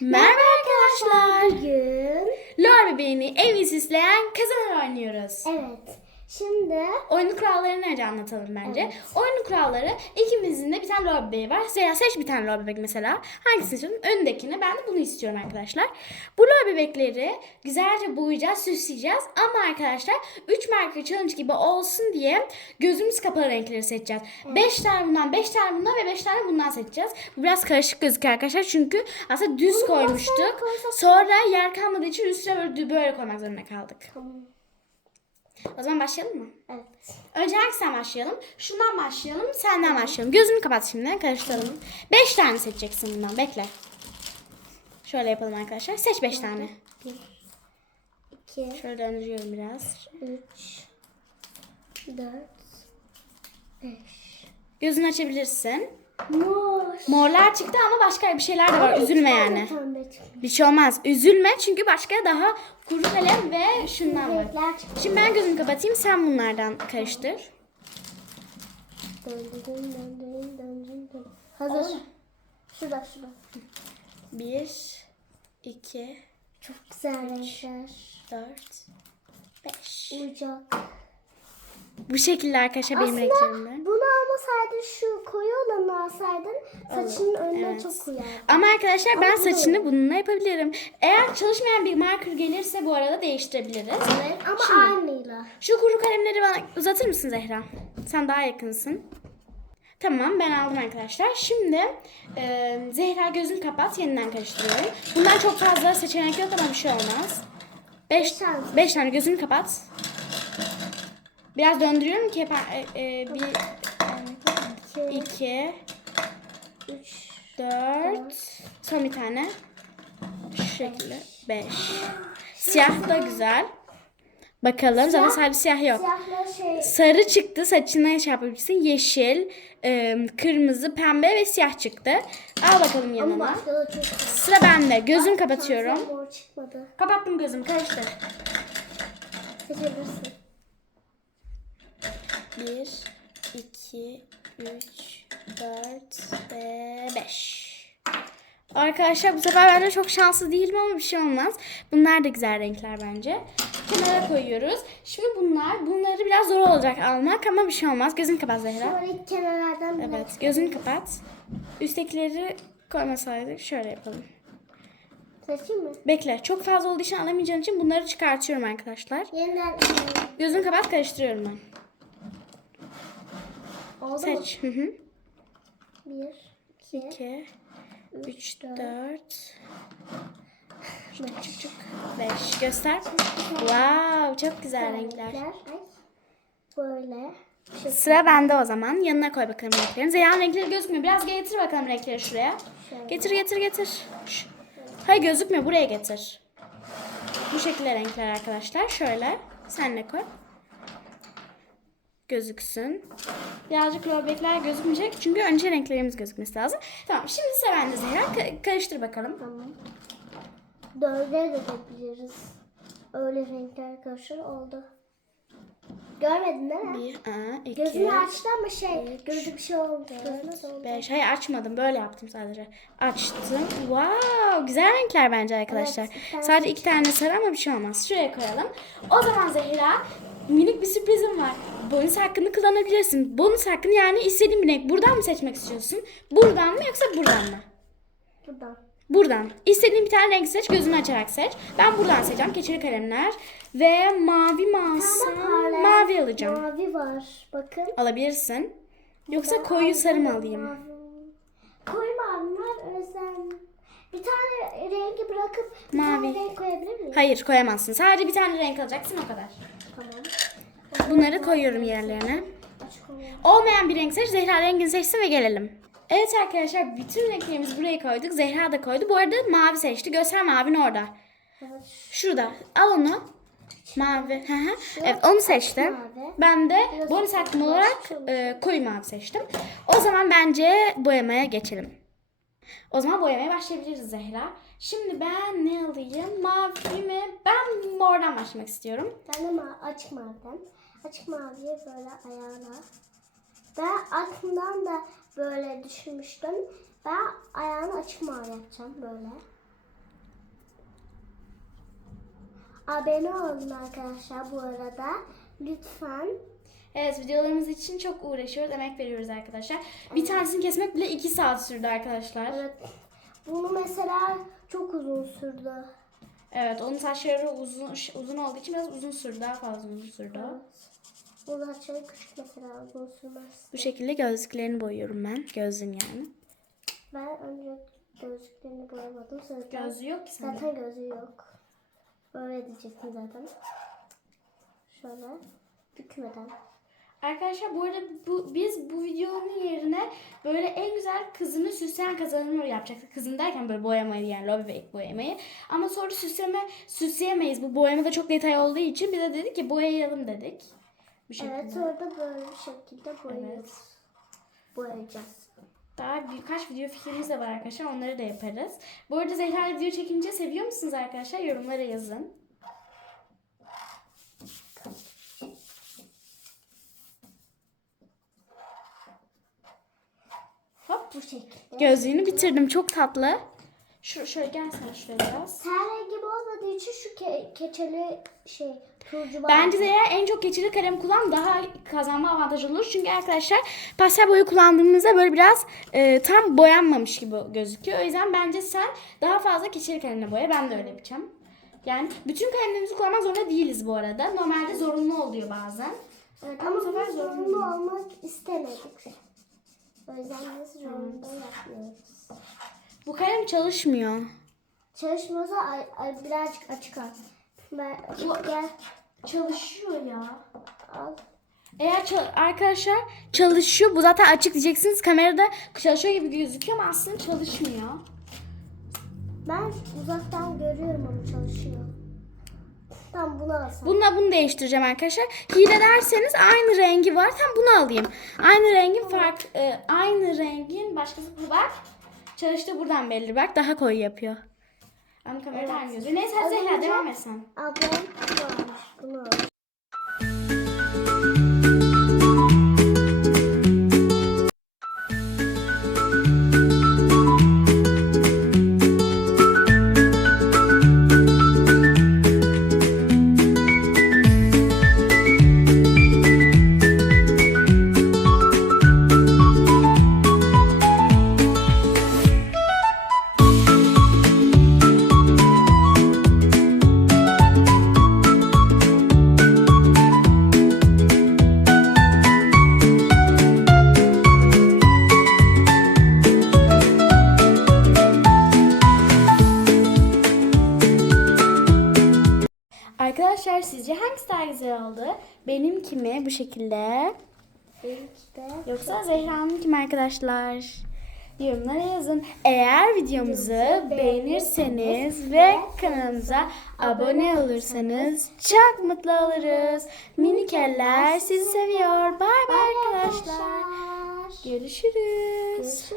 Merhaba arkadaşlar. Bugün Lor bebeğini en iyi süsleyen kazanır oynuyoruz. evet. Şimdi Oyunun kurallarını önce anlatalım bence. Evet. Oyunun kuralları ikimizin de bir tane bebeği var. Zeya seç bir tane bebek mesela. Hangisini istiyorsun? Öndekini. Ben de bunu istiyorum arkadaşlar. Bu bebekleri güzelce boyayacağız, süsleyeceğiz. Ama arkadaşlar 3 marka challenge gibi olsun diye gözümüz kapalı renkleri seçeceğiz. 5 tane bundan, 5 tane bundan ve 5 tane bundan seçeceğiz. Bu biraz karışık gözüküyor arkadaşlar. Çünkü aslında düz Bunu koymuştuk. Sonra yer kalmadığı için üstüne böyle, böyle koymak zorunda kaldık. tamam. O zaman başlayalım mı? Evet. Önce hangisinden başlayalım? Şundan başlayalım, senden başlayalım. Gözünü kapat şimdi, karıştıralım. 5 tane seçeceksin bundan, bekle. Şöyle yapalım arkadaşlar. Seç 5 tane. 1 2 Şöyle döndürüyorum biraz. 3 4 5 Gözünü açabilirsin. Mor. Morlar çıktı ama başka bir şeyler de var. Üzülme yani. Bir şey olmaz. Üzülme çünkü başka daha kuru kalem ve şundan var. Şimdi ben gözümü kapatayım, sen bunlardan karıştır. Hazır. Şurada şurada. 1, 2, Çok güzel renkler. 4, 5. Uyacak. Bu şekilde arkadaşlar benim Aslında renklerimde. Bunu almasaydın şu koyu olanı alsaydın saçının önüne evet. çok uyardı. Ama arkadaşlar ben Ama saçını bununla yapabilirim. Eğer çalışmayan bir marker gelirse bu arada değiştirebiliriz. Evet ama Şimdi- aynıyla. Şu kuru kalemleri bana uzatır mısın Zehra? Sen daha yakınsın. Tamam ben aldım arkadaşlar. Şimdi e, Zehra gözünü kapat yeniden karıştırıyorum. Bundan çok fazla seçenek yok ama bir şey olmaz. 5 Beş tane. 5 tane gözünü kapat. Biraz döndürüyorum ki hep e, e, bir 2, 2 3, 4 son bir tane. Şu şekilde. 5 siyah da güzel. Bakalım. Zaten Siyah- sadece siyah yok. şey. sarı çıktı. Saçına şey yapabilirsin yeşil e, kırmızı pembe ve siyah çıktı. Al bakalım yanına. sıra bende. Gözüm kapatıyorum. Mor çıkmadı. kapattım gözümü. Karıştır. Seçebilirsin. 1 2 3 4 ve 5 Arkadaşlar bu sefer ben de çok şanslı değilim ama bir şey olmaz. Bunlar da güzel renkler bence. Kenara koyuyoruz. Şimdi bunlar, bunları biraz zor olacak almak ama bir şey olmaz. Gözünü kapat Zehra. Şöyle kenarlardan Evet, gözünü kapat. Üsttekileri koymasaydık şöyle yapalım. Seçeyim mi? Bekle, çok fazla olduğu için alamayacağım için bunları çıkartıyorum arkadaşlar. Yeniden Gözünü kapat, karıştırıyorum ben. oldu mu? Seç. Hı hı. 1, 2, 2 3 dört, 4 Çık çık çık 5 göster. Wow, çok güzel renkler. Böyle. Sıra bende o zaman. Yanına koy bakalım renklerini. Zeynep renkleri gözükmüyor. Biraz getir bakalım renkleri şuraya. Getir getir getir. Şş. Hayır gözükmüyor. Buraya getir. Bu şekilde renkler arkadaşlar. Şöyle. Sen de koy. Gözüksün. Birazcık lobekler gözükmeyecek. Çünkü önce renklerimiz gözükmesi lazım. Tamam. Şimdi bende Zehra. Ka- karıştır bakalım. Tamam. Dörde de yapabiliriz. Öyle renkler karışır oldu. Görmedin değil mi? Bir, aa, iki, Gözünü açtı ama şey, gözü bir şey oldu. Doldu. beş. Hayır açmadım. Böyle yaptım sadece. Açtım. Wow. Güzel renkler bence arkadaşlar. Evet, tane sadece iki tane sarı ama bir şey olmaz. Şuraya koyalım. O zaman Zehra minik bir sürprizim var. Bonus hakkını kullanabilirsin. Bonus hakkını yani istediğin bir renk. Buradan mı seçmek istiyorsun? Buradan mı yoksa buradan mı? Buradan. Buradan. İstediğin bir tane renk seç. Gözünü açarak seç. Ben buradan seçeceğim. Keçeli kalemler. Ve mavi mi alsam? Alacağım. Mavi var. Bakın. Alabilirsin. Yoksa koyu sarı mı alayım? Mavi. Koyu mavi var. Özlem. Bir tane rengi bırakıp bir Mavi. tane renk koyabilir miyim? Hayır koyamazsın. Sadece bir tane renk alacaksın o kadar. Tamam. Bunları koyuyorum yerlerine. Olmayan. Olmayan bir renk seç. Zehra rengini seçsin ve gelelim. Evet arkadaşlar bütün renklerimizi buraya koyduk. Zehra da koydu. Bu arada mavi seçti. Göster mavin orada. Evet. Şurada. Al onu. Mavi. Hı hı. evet onu seçti. mavi. Ben de Biraz bonus hakkım biraz olarak şöyle. e, koyu mavi seçtim. O zaman bence boyamaya geçelim. O zaman boyamaya başlayabiliriz Zehra. Şimdi ben ne alayım? Mavi mi? Ben mordan başlamak istiyorum. Ben de ma açık maviden. Açık maviye böyle ayağına. Ben aklımdan da böyle düşünmüştüm. Ben ayağını açık mavi yapacağım böyle. Abone olun arkadaşlar bu arada. Lütfen. Evet videolarımız için çok uğraşıyoruz, emek veriyoruz arkadaşlar. Bir tanesini kesmek bile 2 saat sürdü arkadaşlar. Evet. Bunu mesela çok uzun sürdü. Evet, onun saçları uzun uzun olduğu için biraz uzun sürdü, daha fazla uzun sürdü. Bu saçları küçük mesela uzun sürmez. Bu şekilde gözlüklerini boyuyorum ben. Gözlüğün yani. Ben önce gözlüklerini boyamadım. Zaten, Gözlüğü yok ki sende. zaten gözü yok. Böyle diyecektim zaten. Şöyle bükmeden. Arkadaşlar bu arada bu, biz bu videonun yerine böyle en güzel kızını süsleyen kazanımı yapacaktık. Kızını derken böyle boyamayı yani lobi bebek boyamayı. Ama sonra süsleme süsleyemeyiz. Bu boyama da çok detay olduğu için biz de dedik ki boyayalım dedik. Şekilde. Evet sonra da böyle bir şekilde boyuyoruz. Boyayacağız. Daha birkaç video fikrimiz de var arkadaşlar. Onları da yaparız. Bu arada Zehra video çekince seviyor musunuz arkadaşlar? Yorumlara yazın. Hop. Bu şekilde. Gözlüğünü bitirdim. Çok tatlı. Şu, şöyle gelsene şuraya biraz. Ten rengi olmadığı için şu ke- keçeli şey turcu. Bence Zehra en çok keçeli kalem kullan daha kazanma avantajı olur. Çünkü arkadaşlar pastel boya kullandığımızda böyle biraz e, tam boyanmamış gibi gözüküyor. O yüzden bence sen daha fazla keçeli kalemle boya. Ben de öyle yapacağım. Yani bütün kalemlerimizi kullanmak zorunda değiliz bu arada. Normalde zorunlu oluyor bazen. Evet, Ama bu sefer biz zorunlu zorunlu olmak istemedik. O yüzden biz zorunlu yapmıyoruz. Bu kalem çalışmıyor. Çalışmıyorsa ay, ay, birazcık açık al. Ben, gel Çalışıyor ya. al. Eğer çal- arkadaşlar çalışıyor. Bu zaten açık diyeceksiniz. Kamerada çalışıyor gibi gözüküyor ama aslında çalışmıyor. Ben uzaktan görüyorum ama çalışıyor. Tamam bunu alsam. Bununla bunu değiştireceğim arkadaşlar. Hile derseniz aynı rengi var. Tam bunu alayım. Aynı rengin fark e, aynı rengin başkası bu bak. Çalıştı buradan belli bak. Daha koyu yapıyor. Ama kamerada Evet. Neyse Zehra devam et sen. Ablam bunu almış. Bunu almış. Sizce hangisi daha güzel oldu? Benimki mi bu şekilde? Benimki de. Yoksa Zehra'nınki mi arkadaşlar? Yorumlara yazın. Eğer videomuzu beğenirseniz ve kanalımıza abone olursanız çok mutlu oluruz. Minik eller sizi seviyor. Bay bay arkadaşlar. Görüşürüz. Görüşürüz.